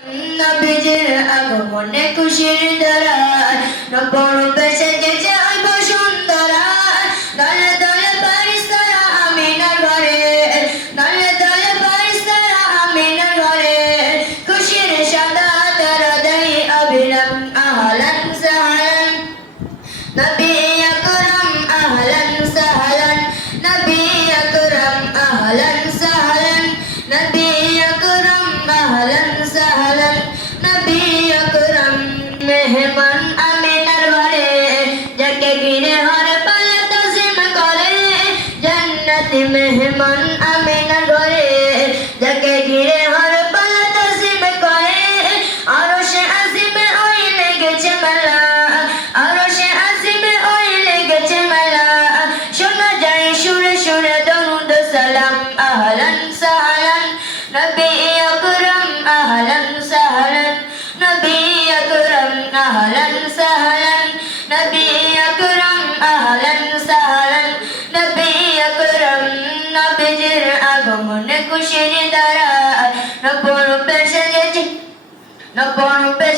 নবীজির আগমনে খুশির ধারায় নবরূপে সেজেছে ওই বসুন্ধরায়। দলে দলে ফারিস্তারা আমিনার ঘরে, দলে দলে ফারিস্তারা আমিনার ঘরে, খুশির সাদা তারা দেয় অবিরাম আহলান সাহলান। নবী আকরাম আহলান সাহলান, নবী আকরাম আহলান সাহলান, নবী আকরাম আহলান সাহলান, নবী আকরাম। মেহমান আমিনার ঘরে, যাকে ঘিরে হর পালা তাজিম করে। জান্নাতি মেহমান আমিনার ঘরে, যাকে ঘিরে হর পালা তাজিম করে। আরশে আজিমে ওই লেগেছে মেলা, আরশে আজিমে ওই লেগেছে মেলা। শোনা যায় সুরে সুরে দরুদ সালাম আহলান সাহলান, নবী আকরাম আহলান সাহলান, নবী আকরাম আহলান সাহলান, নবী আকরাম আহলান সাহলান, নবী আকরাম। নবীজির আগমনে খুশির ধারায় নবরূপে সেজেছে, নবরূপে